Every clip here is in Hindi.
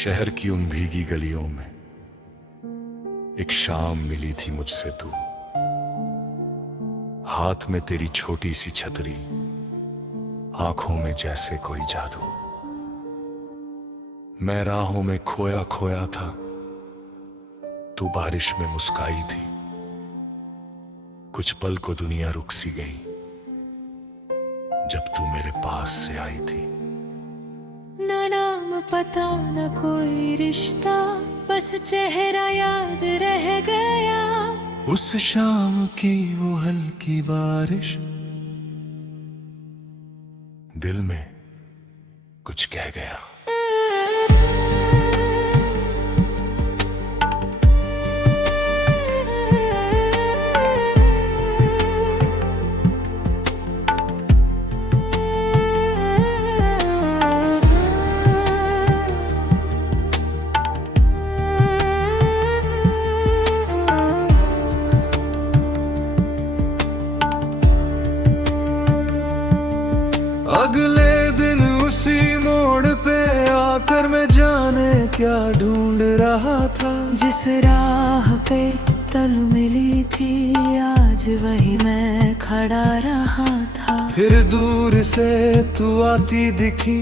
शहर की उन भीगी गलियों में एक शाम मिली थी मुझसे तू। हाथ में तेरी छोटी सी छतरी, आंखों में जैसे कोई जादू। मैं राहों में खोया खोया था, तू बारिश में मुस्काई थी। कुछ पल को दुनिया रुक सी गई जब तू मेरे पास से आई थी। ना नाम पता न कोई रिश्ता, बस चेहरा याद रह गया। उस शाम की वो हल्की बारिश दिल में कुछ कह गया। अगले दिन उसी मोड़ पे आकर मैं जाने क्या ढूंढ रहा था। जिस राह पे तल मिली थी, आज वही मैं खड़ा रहा था। फिर दूर से तू आती दिखी,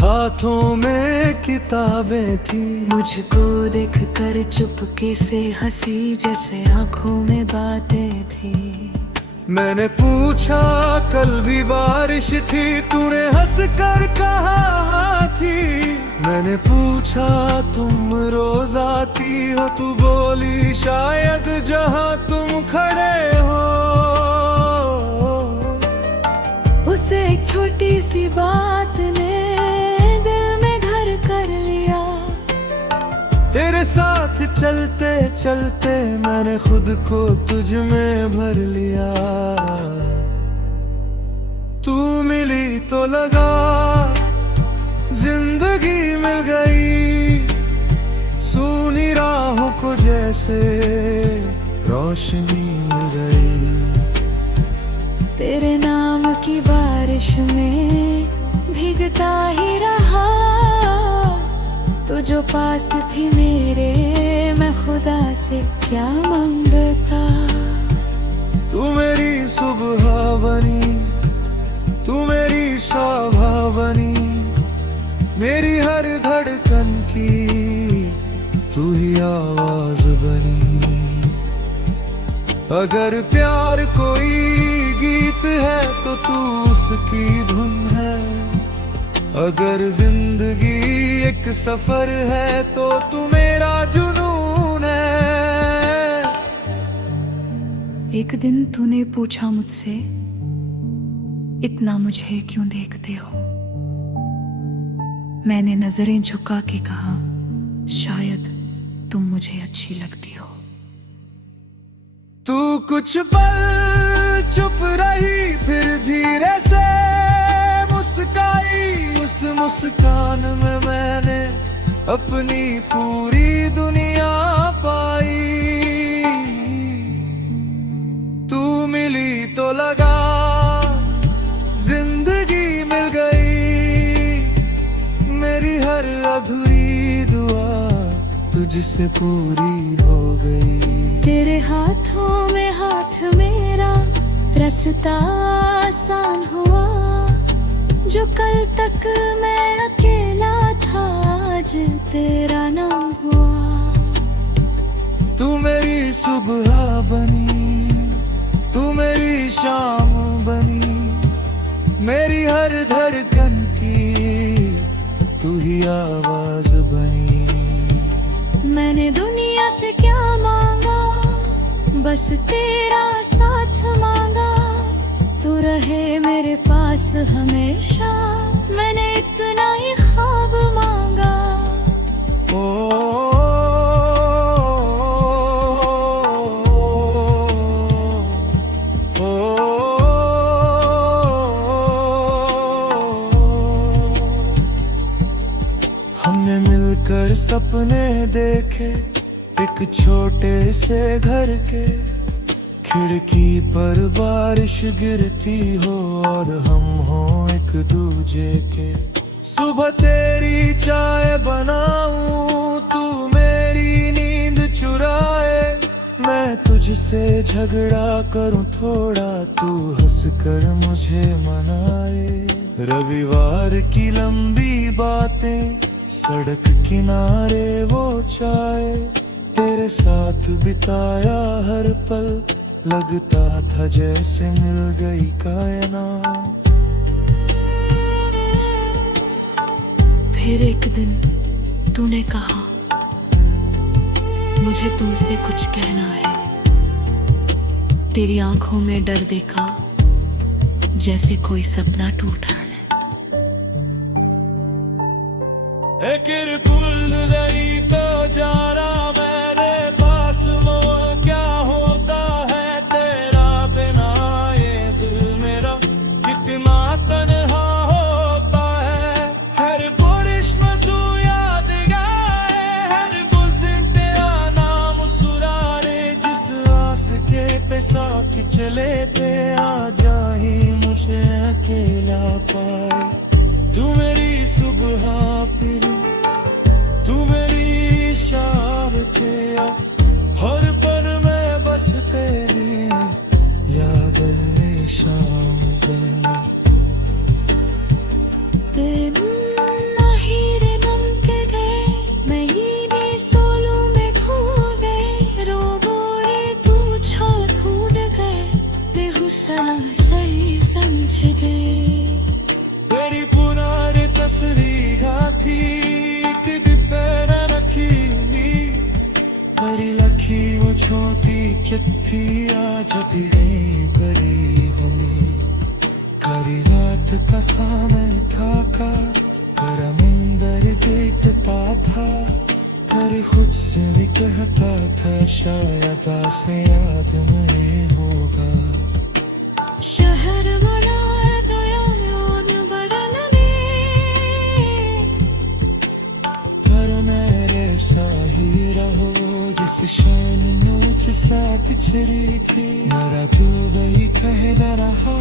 हाथों में किताबें थी। मुझको देखकर चुपके से हंसी, जैसे आंखों में बातें थी। मैंने पूछा कल भी बारिश थी, तूने हंस कर कहा थी। मैंने पूछा तुम रोज आती हो, तू बोली शायद जहां तुम खड़े हो। उसे एक छोटी सी बात ने दिल में घर कर लिया। तेरे साथ चलते चलते मैंने खुद को तुझ में भर लिया। तू मिली तो लगा जिंदगी मिल गई, सूनी राहों को जैसे रोशनी मिल गई। तेरे नाम की बारिश में भीगता ही रहा, तो जो पास थी मेरे, मैं खुदा से क्या मांगता। तू मेरी सुबह बनी, तू मेरी शोभा बनी, मेरी हर धड़कन की तू ही आवाज बनी। अगर प्यार कोई गीत है तो तू उसकी धुन है। अगर जिंदगी एक सफर है तो तू मेरा जुनून है। एक दिन तूने पूछा मुझसे, इतना मुझे क्यों देखते हो? मैंने नजरें झुका के कहा, शायद तुम मुझे अच्छी लगती हो। तू कुछ पल चुप रही, फिर धीरे से मुस्काई। उस मुस्कान में मैंने अपनी पूरी दुनिया पाई। तू मिली तो लगा जिंदगी मिल गई, मेरी हर अधूरी दुआ तुझसे पूरी हो गई। तेरे हाथों में हाथ मेरा, रास्ता आसान हुआ। जो कल तक मैं अकेला था, आज तेरा नाम हुआ। तू मेरी सुबह बनी, तू मेरी शाम बनी, मेरी हर धड़कन की तू ही आवाज बनी। मैंने दुनिया से क्या मांगा, बस तेरा साथ मांगा। तू रहे मेरे पास हमेशा, मैंने इतना ही ख्वाब मांगा। ओ, ओ, हमने मिलकर सपने देखे, एक छोटे से घर के। खिड़की पर बारिश गिरती हो और हम हो एक दूजे के। सुबह तेरी चाय बनाऊं से झगड़ा करूं थोड़ा, तू हंस कर मुझे मनाए। रविवार की लंबी बातें, सड़क किनारे वो चाय, तेरे साथ बिताया हर पल, लगता था जैसे मिल गई कायनात। फिर एक दिन तूने कहा मुझे तुमसे कुछ कहना है। तेरी आंखों में डर देखा, जैसे कोई सपना टूटा है। भूल गई तो जा रहा मेरे पास, वो क्या होता है तेरा बिना, ये दिल मेरा कितना तन्हा होता है। हर बारिश में तू याद आए, हर बुज़दिन तेरा नाम सुरारे, जिस रास्ते पे साथ चले थे आजा ही मुझे अकेला पाए। तू मेरी सुबह पीली, तू मेरी शाम थे, हर पल में बस तेरी याद है शाम दिन। हीरे नम के गए, महीने सोलों में खो गए, रो रे तू छल छूट गए, बेहुसना सही समझ दे। तेरी पुरानी तस्वीर थी पैरा रखी, हरी लखी वो छोटी चिट्ठी आज भी नहीं परी हमें। करी रात का समय था का रमिंदर देख पाता, कर खुद से भी कहता था शायद से याद नहीं होगा। शहर बनाया गया यौन बदन में, पर मेरे सा ही रहो जिस शान नोच साथ चली थी, मेरा क्यों वही कहना रहा।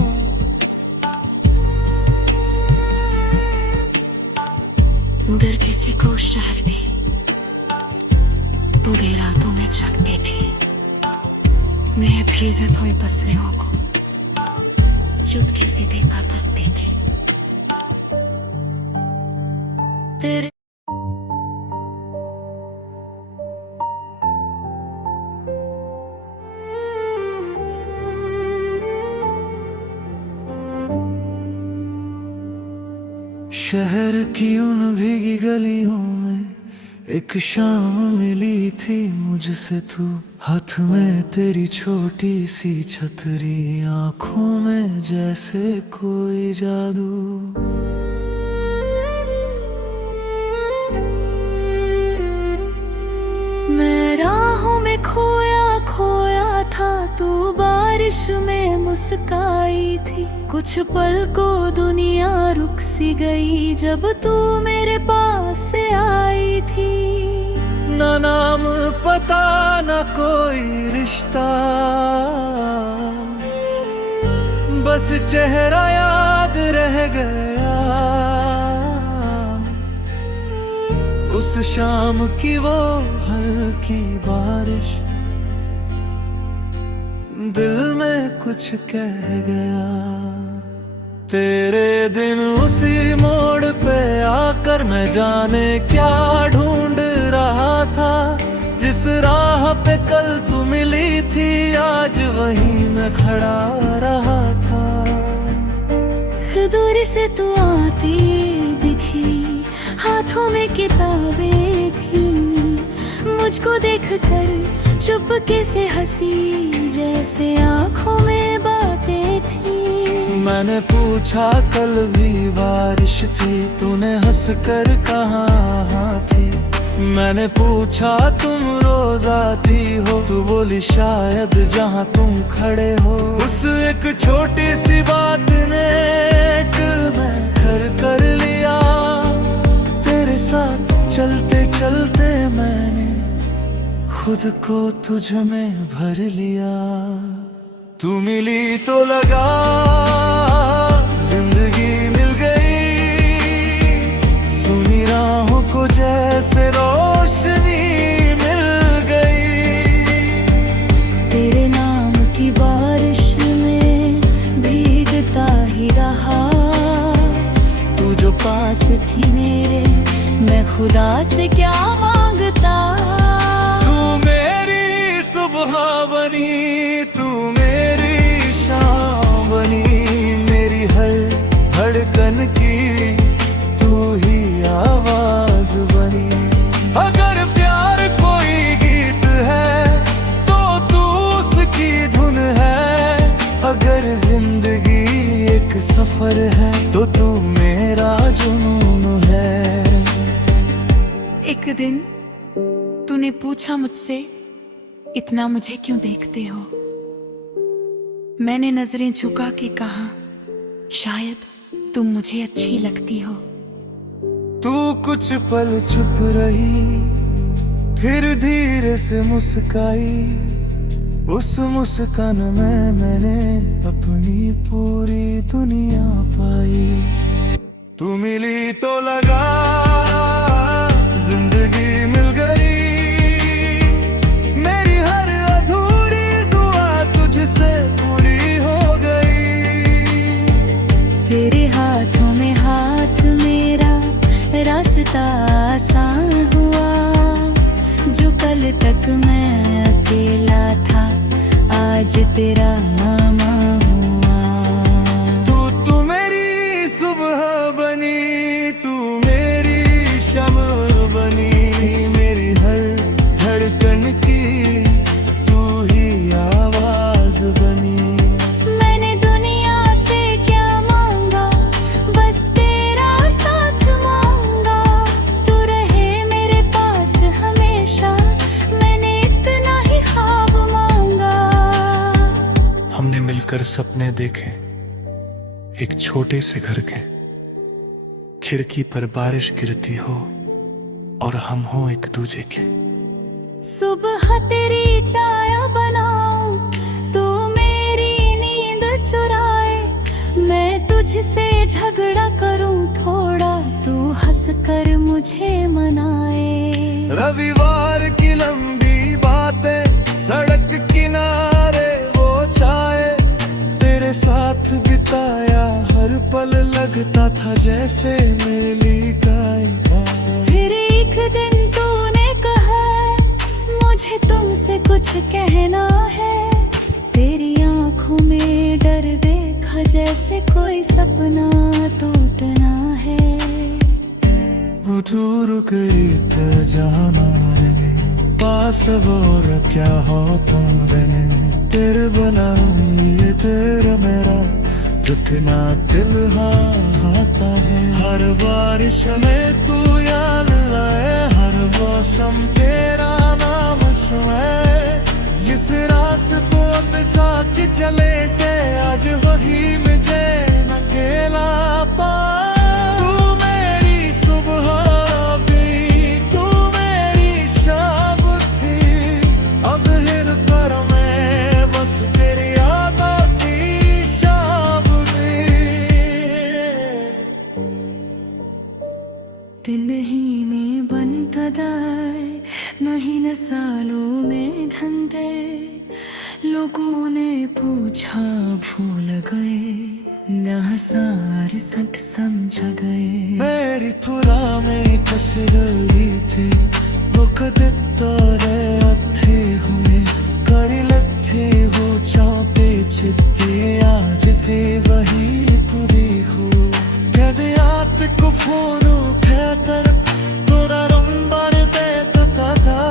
उधर किसी को शहर में तो देर रातों में जगती थी, मैं फ्रीजत हुई पसरियों को चुपके से देखा करती थी। तेरे शहर की उन भीगी गलियों में एक शाम मिली थी मुझसे तू, हाथ में तेरी छोटी सी छतरी, आंखों में जैसे कोई जादू। मैं राहों में खोया खोया था, तू बारिश में मुस्काई थी, कुछ पल को दुनिया रुक सी गई जब तू मेरे पास से आई थी। ना नाम पता ना कोई रिश्ता, बस चेहरा याद रह गया, उस शाम की वो हल्की बारिश दिल में कुछ कह गया। तेरे दिन उसी मोड़ पे आकर मैं जाने क्या ढूंढ रहा था, जिस राह पे कल तू मिली थी आज वहीं मैं खड़ा रहा था। फिर दूर से तू आती दिखी, हाथों में किताबें थी, मुझको देखकर चुपके से हंसी, जैसे आंखों में बातें थी। मैंने पूछा कल भी बारिश थी, तूने हंस कर कहा हाँ थी। मैंने पूछा तुम रोज आती हो, तू बोली शायद जहाँ तुम खड़े हो। उस एक छोटी सी बात ने एक मैं घर कर लिया, तेरे साथ चलते चलते मैंने खुद को तुझ में भर लिया। तू मिली तो लगा जिंदगी मिल गई, सुनी राहों को जैसे रोशनी मिल गई। तेरे नाम खुदा से क्या मांगता। तू मेरी सुबह बनी, तू मेरी शाम बनी, मेरी हर धड़कन की तू ही आवाज बनी। अगर प्यार कोई गीत है तो तू उसकी धुन है, अगर जिंदगी एक सफर है तो तू मेरा जुनून है। एक दिन तूने पूछा मुझसे, इतना मुझे क्यों देखते हो। मैंने नजरें झुका के कहा, शायद तुम मुझे अच्छी लगती हो। तू कुछ पल चुप रही, फिर धीरे से मुस्काई। उस मुस्कान में मैंने अपनी पूरी दुनिया पाई। तू मिली तो लगा जिंदगी मिल गई, मेरी हर अधूरी दुआ तुझसे पूरी हो गई। तेरे हाथों में हाथ मेरा रास्ता आसान हुआ, जो कल तक मैं अकेला था आज तेरा मामा हुआ। तू मेरी सुबह बनी, तू मेरी शम्म बनी, मेरी हर धड़कन की तू ही आवाज बनी। मैंने दुनिया से क्या मांगा, बस तेरा साथ मांगा। तू रहे मेरे पास हमेशा, मैंने इतना ही ख्वाब मांगा। हमने मिलकर सपने देखे, एक छोटे से घर के, खिड़की पर बारिश गिरती हो और हम हो एक दूजे के। सुबह तेरी चाय बनाऊं, तू मेरी नींद चुराए। मैं तुझसे झगड़ा करूं थोड़ा, तू हंसकर मुझे मनाए। रविवार की लंबी बातें, सड़क किनारे वो चाय, तेरे साथ बिताया हर पल लगता था जैसे मेरी गाय। फिर एक दिन तूने कहा, मुझे तुमसे कुछ कहना है। तेरी आंखों में डर देखा, जैसे कोई सपना टूटना है। वो दूर गई तो जाना रे, पास और क्या हो तुम बने। तेरे बना ये तेरा मेरा दुखना दिल आता है। हर बारिश में तू याद लाए, हर मौसम तेरा नाम सुनाए। जिस रास्ते पे साथ चले थे, आज वही मुझे अकेला पाए। तू मेरी सुबह भी, तू मेरी शाम थी, अब हिर पर मैं बस तेरी याद आती शाम में। दिन ही में बनता दाए, महीने सालों में घंटे। लोगों ने पूछा भूल गए, न सारे संत समझ गए। मेरी थुरा में फस गई थी, वो कदे तोरे अथे हुए करी लथे हो चापे चित्ती। आज थे वही पूरी हो, कदे आप को फोन उठाकर तोरा रंबर देता था,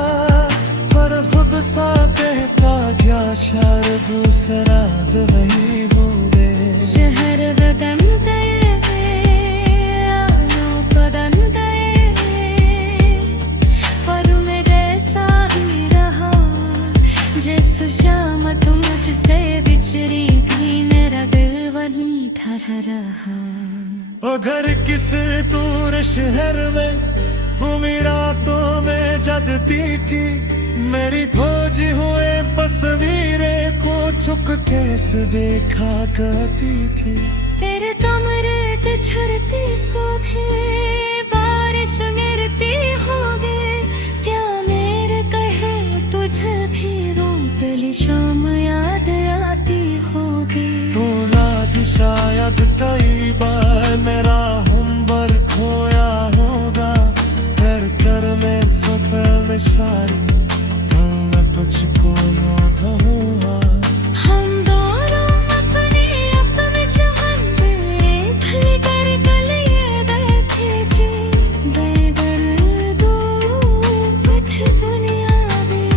पर खुद सा कहता क्या शार दूसरा वही हो गए। शहर बदन आलो बदन पर मैं जैसा ही रहा। जिस शाम तुम मुझसे बिछड़ी थी, मेरा दिल वही ठहरा रहा। अगर किस दूर शहर में घूमी रातों में जगती थी, मेरी खोजी हुए तस्वीरें को चुप कैसे देखा करती थी। तेरे कमरे के झरती सुबह बारिश गिरती होगी, क्या मेरे कहे तुझे भी रोपली शाम याद आती होगी। तो रात शायद कई बार मेरा होमवर्क खोया होगा, फिर सारी मैं तुझको यूं ढूंढूंगा। हम दोनों अपने आप में चाहते ढल कर कल ये बैठे थे बेदर्दो पथ दुनिया में।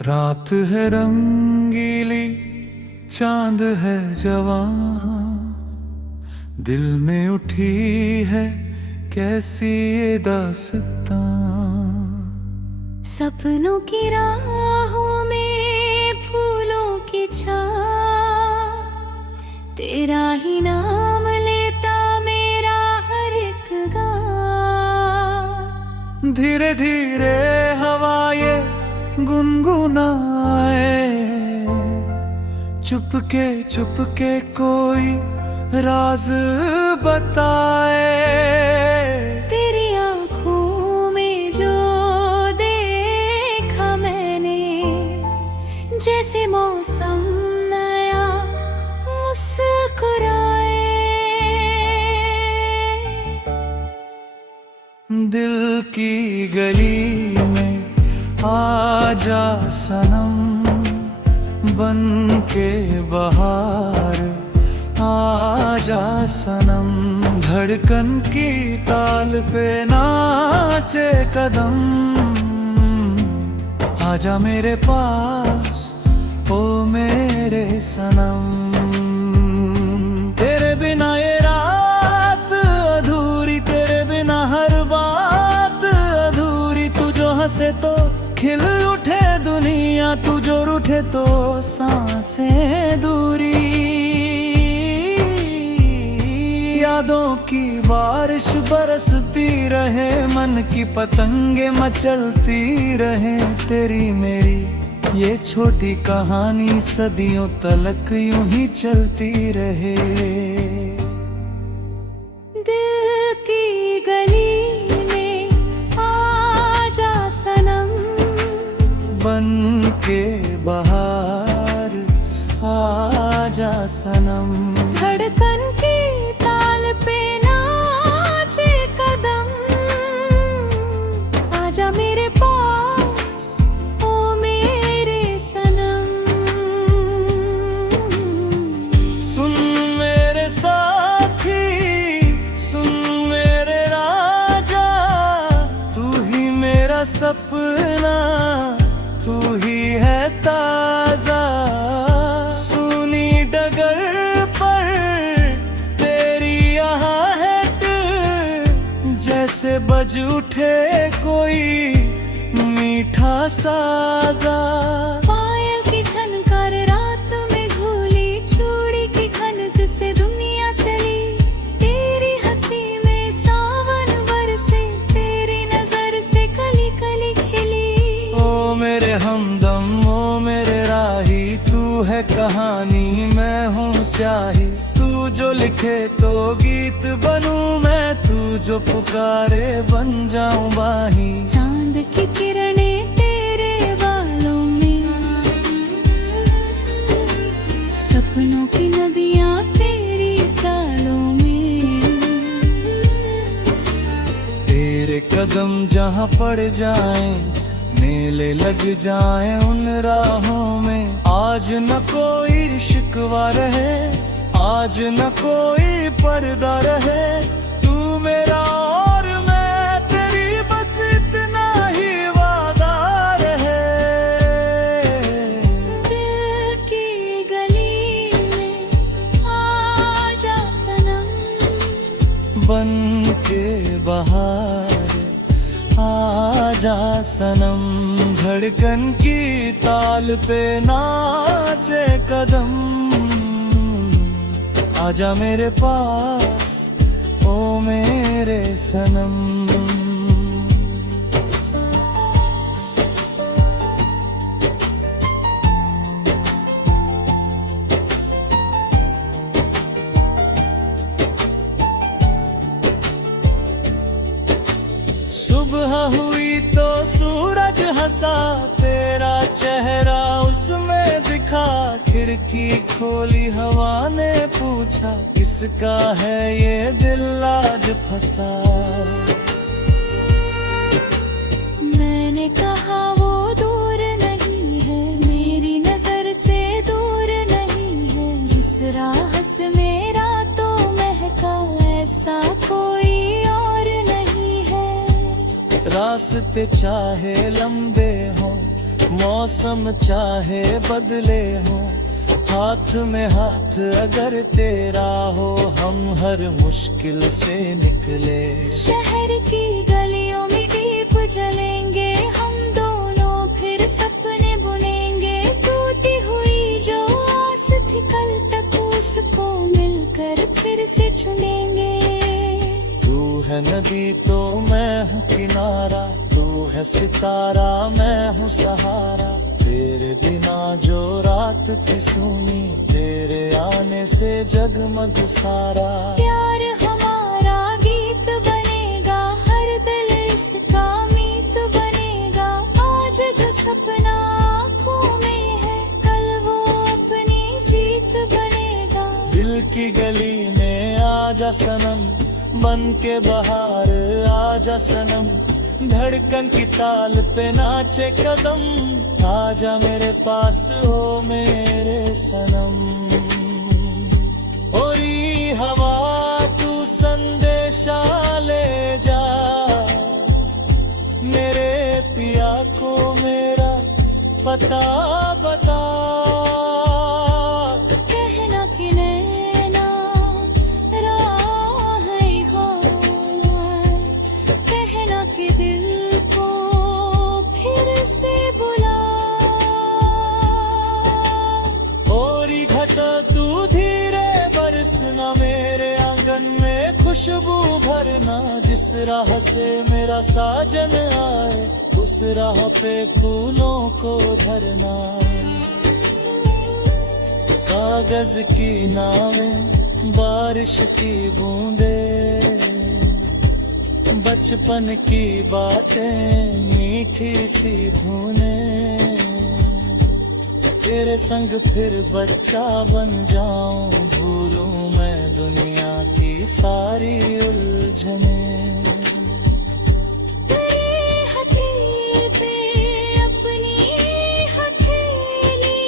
रात है रंगीली चांद है जवां, दिल में उठी है कैसी ये दास्तां। सपनों की राहों में फूलों की छाँव, तेरा ही नाम लेता मेरा हर एक गाँव। धीरे धीरे हवा ये गुनगुनाए, चुपके चुपके कोई राज बताए। तेरी आँखों में जो देखा मैंने, जैसे मौसम नया मुस्कुराए। दिल की गली में आजा सनम, बन के बहार आजा सनम। धड़कन की ताल पे नाचे कदम, आजा मेरे पास ओ मेरे सनम। तेरे बिना ये रात अधूरी, तेरे बिना हर बात अधूरी। तू जो हंसे तो खिल उठे दुनिया, तू जो रूठे तो सांसें दूरी। यादों की बारिश बरसती रहे, मन की पतंगे मचलती रहे। तेरी मेरी ये छोटी कहानी सदियों तलक यूं ही चलती रहे। दिल की गली में आजा सनम, बन के बहार आजा सनम। धड़कन की ताल पे नाचे कदम, आजा मेरे पास ओ मेरे सनम। सुन मेरे साथी, सुन मेरे राजा, तू ही मेरा सपना, तू ही है ताजा। सुनी डगर पर तेरी आहट, जैसे बज उठे कोई मीठा साजा। पायल की झनकार रात में घोली, चूड़ी की खनक से दुनिया चली। तेरी हंसी में सावन बरसे, तेरी नजर से कली कली खिली। ओ मेरे हमदम ओ मेरे राही, तू है कहानी मैं हूँ स्याही। तू जो लिखे तो गीत बनूं मैं, तू जो पुकारे बन जाऊं बाही। चांद की किरणें तेरे बालों में, सपनों की नदियाँ तेरी चालों में। तेरे कदम जहाँ पड़ जाएं, मेले लग जाएं उन राहों में। आज न कोई शिकवा रहे, आज न कोई पर्दा रहे। तू मेरा और मैं तेरी, बस इतना ही वादा रहे। दिल की गली में आजा सनम, बन के बहार आजा सनम। धड़कन की ताल पे नाचे कदम, आजा मेरे पास ओ मेरे सनम। सुबह सुबह हुई तो सूरज हंसा, तेरा चेहरा उसमें दिखा। खिड़की खोली हवा ने पूछा, किसका है ये दिल आज फंसा। मैंने कहा वो दूर नहीं है, मेरी नजर से दूर नहीं है। जिस राह से मेरा तो महका, ऐसा कोई और नहीं है। रास्ते चाहे लंबे हों, मौसम चाहे बदले हों, हाथ में हाथ अगर तेरा हो, हम हर मुश्किल से निकले। शहर की गलियों में दीप जलेंगे, हम दोनों फिर सपने बुनेंगे। टूटी हुई जो आस थी कल तक, उसको मिलकर फिर से चुनेंगे। तू है नदी तो मैं हूँ किनारा, तू है सितारा मैं हूँ सहारा। तेरे बिना जो रात की सूनी, तेरे आने से जगमग सारा। प्यार हमारा गीत बनेगा, हर दिल इसका मीत बनेगा। आज जो सपना आँखों में है, कल वो अपनी जीत बनेगा। दिल की गली में आजा सनम, बन के बाहर आजा सनम। धड़कन की ताल पे नाचे कदम, आजा मेरे पास हो मेरे सनम। ओरी हवा तू संदेशा ले जा, मेरे पिया को मेरा पता बता। कहना कि नैना राह ही हो, कहना कि दिल को फिर से बुला। ओरी घटा तू धीरे बरसना, मेरे आंगन में खुशबू भरना। जिस राह से मेरा साजन आए, उस राह पे फूलों को धरना। कागज की नावें, बारिश की बूंदे, बचपन की बातें मीठी सी धुनें। तेरे संग फिर बच्चा बन जाऊं, भूलूं मैं दुनिया की सारी उलझनें। तेरे हथेली पे अपनी हथेली,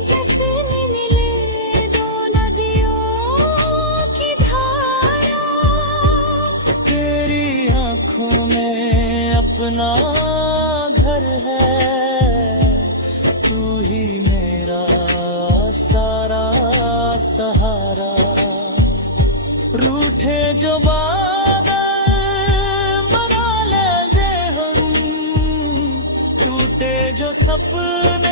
जिसने मिले दो नदियों की धारा। तेरी आंखों में अपना घर है, तू ही मेरा सारा सहारा। रूठे जो बादल बना लेंगे हम, टूटे जो सपने